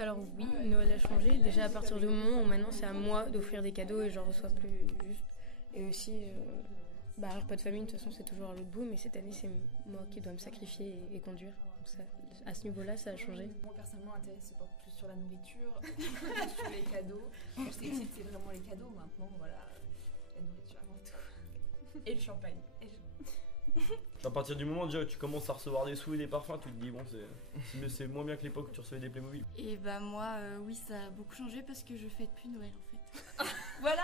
Alors oui, Noël a changé. Déjà à partir du moment où maintenant c'est à moi d'offrir des cadeaux et j'en reçois plus juste. Et aussi, repas de famille, de toute façon c'est toujours à l'autre bout, mais cette année c'est moi qui dois me sacrifier et conduire. Donc ça, à ce niveau-là, ça a changé. Moi personnellement, l'intérêt c'est pas plus sur la nourriture, sur les cadeaux. Quand j'étais petite, c'est vraiment les cadeaux. Maintenant, voilà, la nourriture avant tout. Et le champagne. À partir du moment déjà où tu commences à recevoir des sous et des parfums, tu te dis bon c'est moins bien que l'époque où tu recevais des Playmobil. Et bah moi oui, ça a beaucoup changé parce que je fête plus Noël en fait. Voilà.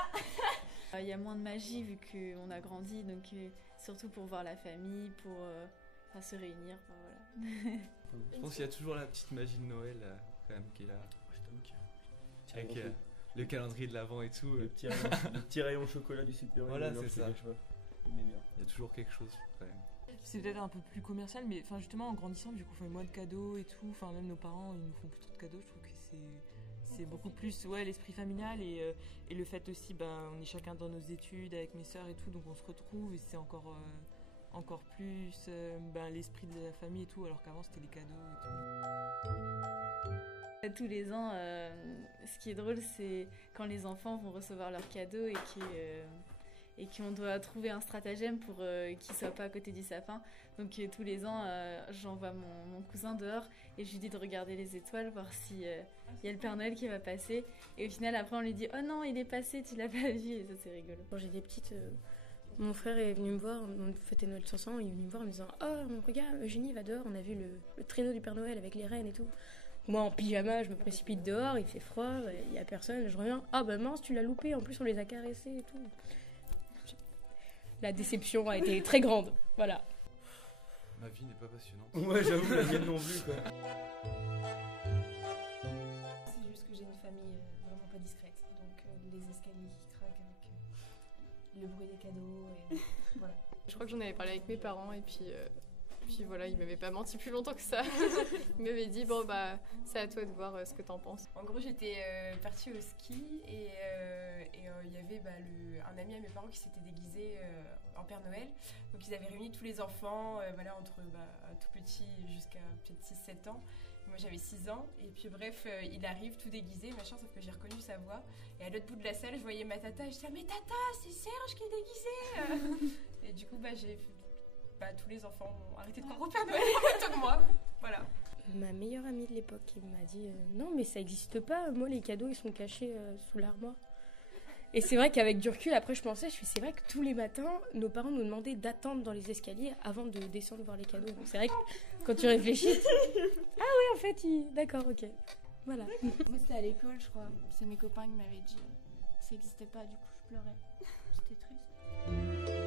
Il y a moins de magie vu qu'on a grandi, donc surtout pour voir la famille, pour se réunir, voilà. Je pense qu'il y a toujours la petite magie de Noël quand même qui est là. Avec le calendrier de l'Avent et tout. Le petit rayon chocolat du Super U. Voilà, c'est ça. Il y a toujours quelque chose quand même. C'est peut-être un peu plus commercial, mais justement en grandissant, vu qu'on fait moins de cadeaux et tout, même nos parents ils nous font plus trop de cadeaux, je trouve que c'est beaucoup plus l'esprit familial et le fait aussi, on est chacun dans nos études avec mes sœurs et tout, donc on se retrouve et c'est encore plus l'esprit de la famille et tout, alors qu'avant c'était les cadeaux et tout. Tous les ans, ce qui est drôle, c'est quand les enfants vont recevoir leurs cadeaux et qu'on doit trouver un stratagème pour qu'il ne soit pas à côté du sapin. Donc tous les ans, j'envoie mon cousin dehors et je lui dis de regarder les étoiles, voir s'il y a le Père Noël qui va passer. Et au final, après, on lui dit « Oh non, il est passé, tu l'as pas vu » et ça, c'est rigolo. Quand j'étais petite, mon frère est venu me voir, on fêtait Noël ensemble, il est venu me voir en me disant « Oh, regarde, Eugénie va dehors, on a vu le traîneau du Père Noël avec les reines et tout. » Moi, en pyjama, je me précipite dehors, il fait froid, il n'y a personne, je reviens « Ah bah mince, tu l'as loupé, en plus on les a caressés et tout. » La déception a été très grande, voilà. Ma vie n'est pas passionnante. Ouais, j'avoue, la mienne non plus quoi. C'est juste que j'ai une famille vraiment pas discrète, donc les escaliers qui craquent avec le bruit des cadeaux et voilà. Je crois que j'en avais parlé avec mes parents et puis voilà, ils m'avaient pas menti plus longtemps que ça. Ils m'avaient dit c'est à toi de voir ce que t'en penses. En gros, j'étais partie au ski et il y avait un ami à mes parents qui s'était déguisé en Père Noël. Donc ils avaient réuni tous les enfants, entre tout petit jusqu'à peut-être 6-7 ans. Moi j'avais 6 ans et puis bref, il arrive tout déguisé, machin, sauf que j'ai reconnu sa voix. Et à l'autre bout de la salle, je voyais ma tata, je disais « Mais tata, c'est Serge qui est déguisé !» Et du coup, tous les enfants ont arrêté de croire au Père Noël en même temps que moi. Voilà. Ma meilleure amie de l'époque qui m'a dit non mais ça n'existe pas, moi les cadeaux ils sont cachés sous l'armoire. Et c'est vrai qu'avec du recul après c'est vrai que tous les matins nos parents nous demandaient d'attendre dans les escaliers avant de descendre voir les cadeaux. Donc c'est vrai que quand tu réfléchis, ah oui en fait d'accord, ok, voilà. Moi c'était à l'école je crois, c'est mes copains qui m'avaient dit que ça n'existait pas, du coup je pleurais, c'était triste.